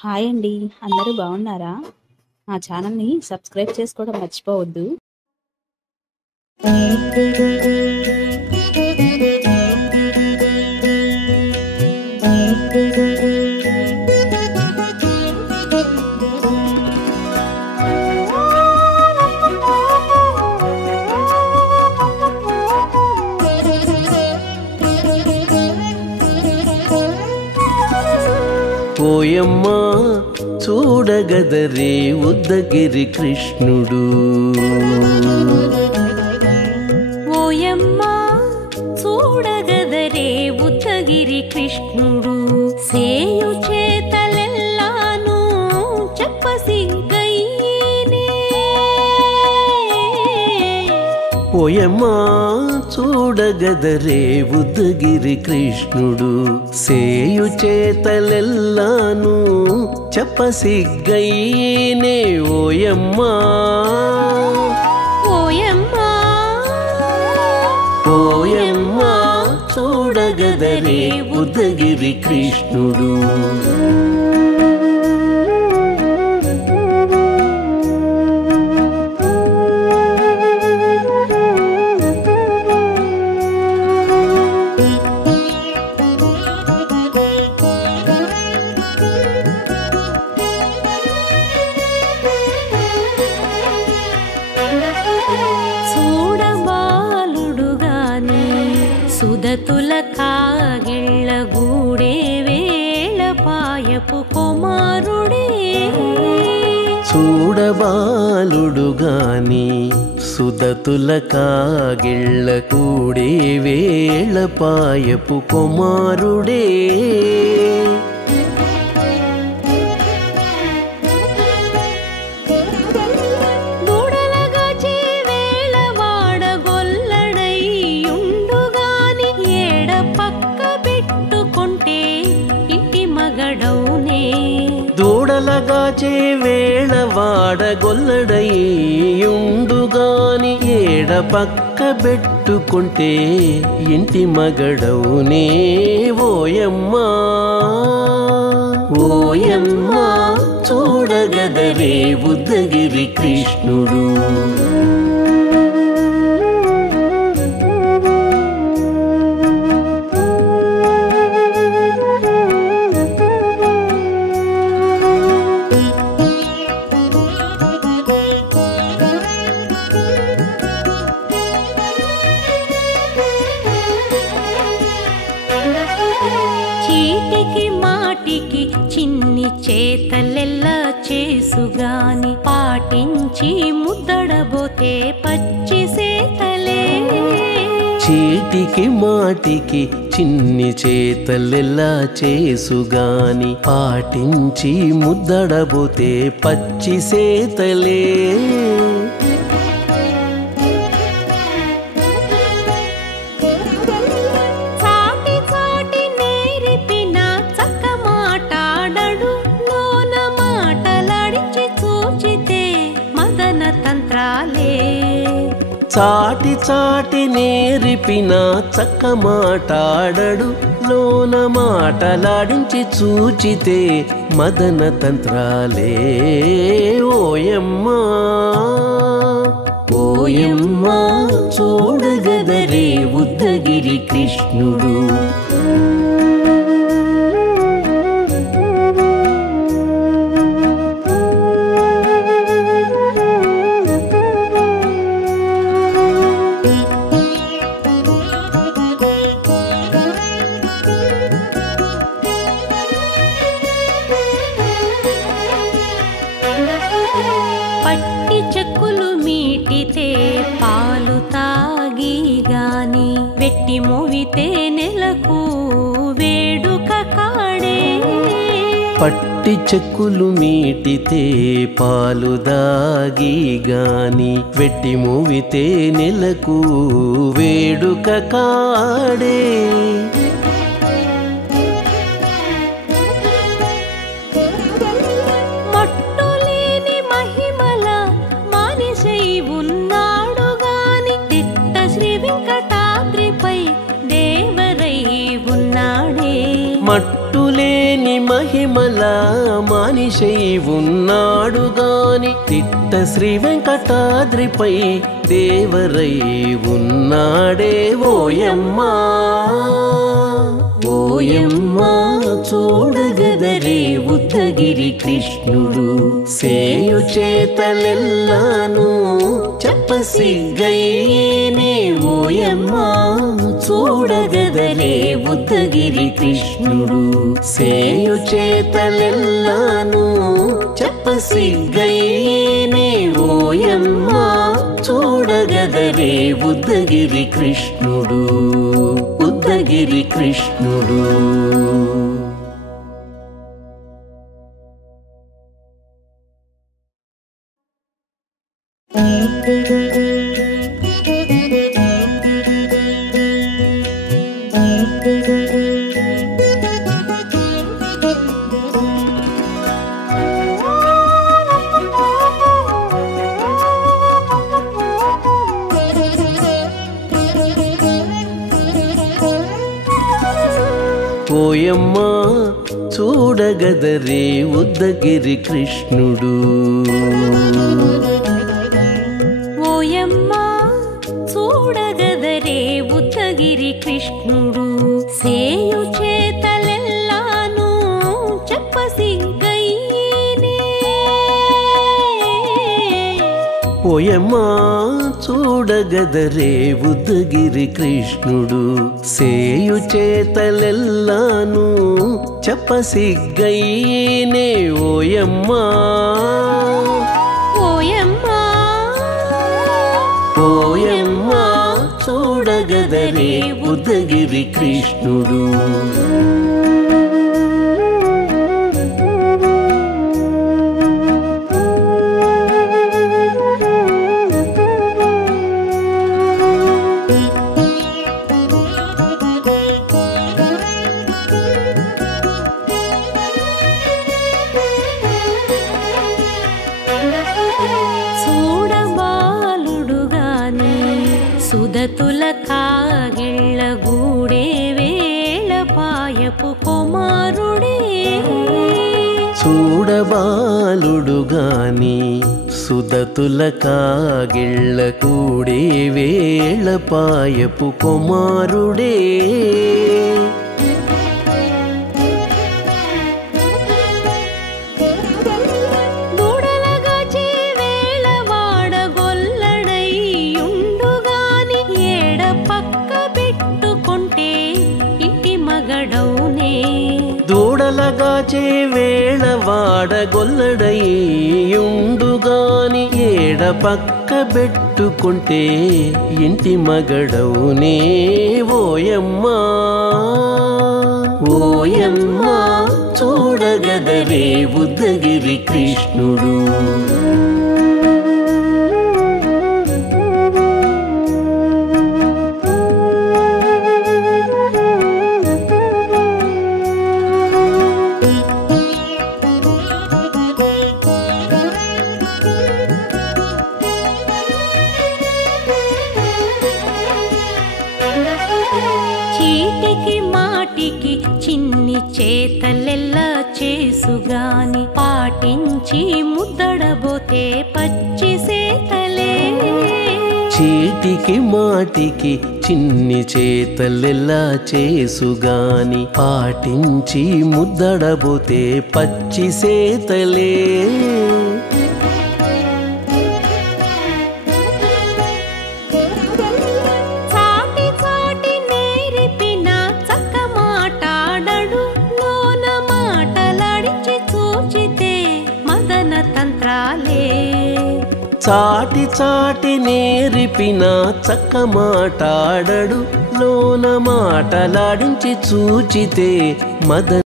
Hi అండి. అందరూ బాగున్నారా? మా ఛానల్‌ని సబ్స్క్రైబ్ చేసుకోవడం మర్చిపోవద్దు. ఓయమ్మా చూడగదరే ఉద్దగిరి కృష్ణుడు. ఓయమ్మా చూడగదరే ఉద్దగిరి కృష్ణుడు. సేయు చేతలెల్లాను చెప్పసిగ్గయ్యేనే. ఓయమ్మా చూడగదరే ఉద్దగిరి కృష్ణుడు. సేయు చేతలెల్లాను చెప్పసిగ్గయ్యేనే. ఓయమ్మా ఓయమ్మా ఓయమ్మా చూడగదరే ఉద్దగిరి కృష్ణుడు. సుదతుల కాగిళ్ళ గూడే వేళ పాయపు కుమారుడే. చూడబాలుడుగాని సుదతుల కాగిళ్ళ కూడే వేళ పాయపు కుమారుడే. దూడలగాచే వేళ వాడగొల్లడయ్యుండుగాని ఏడ పక్క పెట్టుకుంటే ఇంటి మగడవునే. ఓయమ్మా ఓయమ్మా చూడగదరే ఉద్దగిరి కృష్ణుడు. చీటికి మాటికి చిన్ని చేతలెల్లా చేసుగాని పాటించి ముద్దడబోతే పచ్చి సేతలే. చీటికి మాటికి చిన్ని చేతలెల్లా చేసుగాని పాటించి ముద్దడబోతే పచ్చి సేతలే. చాటి చాటి నేరిపిన చక్క మాటాడడు లోన మాటలాడించి చూచితే మదన తంత్రాలే. ఓయమ్మా ఓయమ్మా చూడగదరే ఉద్దగిరి కృష్ణుడు. పట్టి చెక్కులు మీటితే పాలు తాగి గాని వెట్టి మోవితే నెలకు వేడుక కాడే. పట్టి చెక్కులు మీటితే పాలు దాగి గాని వెట్టి మోవితే నెలకు వేడుక కాడే. మట్టులేని మహి మహిమల మనిషై ఉన్నాడు గాని తిట్ట శ్రీ వెంకటాద్రిపై దేవరై ఉన్నాడే ఓయమ్మా ఓయమ్మా చూడగదరే ఉద్దగిరి కృష్ణుడు సేయు చేతలెల్లాను చెప్పసిగ్గైనే ఓయమ్మా చూడగదరే ఉద్దగిరి కృష్ణుడు సేయు చేతలెల్లాను చెప్పసిగ్గైనే ఓయమ్మా చూడగదరే ఉద్దగిరి కృష్ణుడు ఉద్దగిరి కృష్ణుడు ఓయమ్మా చూడగదరే ఉద్దగిరి కృష్ణుడు ఓయమ్మా చూడగదరే ఉద్దగిరి కృష్ణుడు సేయు చేతలెల్లాను చెప్పసిగ్గైనే ఓయమ్మా చూడగదరే ఉద్దగిరి కృష్ణుడు సేయు చేతలెల్లాను చెప్పసిగ్గైనే ఓయమ్మా ఓయమ్మా ఓయమ్మా చూడగదరే ఉద్దగిరి కృష్ణుడు సుదతుల కాగిళ్ళ గూడే వేళ పాయపు కుమారుడే చూడబాలుడు గాని సుదతుల కాగిళ్ళ కూడే వేళ పాయపు కుమారుడే దూడలగాచే వేళ వాడగొల్లడయ్యుండుగాని ఏడ పక్క పెట్టుకుంటే ఇంటి మగడవునే ఓయమ్మా ఓయమ్మా చూడగదరే ఉద్దగిరి కృష్ణుడు చిన్ని చేతలెల్లా చేసుగాని పాటించి ముద్దడబోతే పచ్చి సేతలే చీటికి మాటికి చిన్ని చేతలెల్లా చేసుగాని పాటించి ముద్దడబోతే పచ్చి సేతలే చాటి చాటి నేరిపిన చక్క మాటాడడు లోన మాటలాడించి చూచితే మదన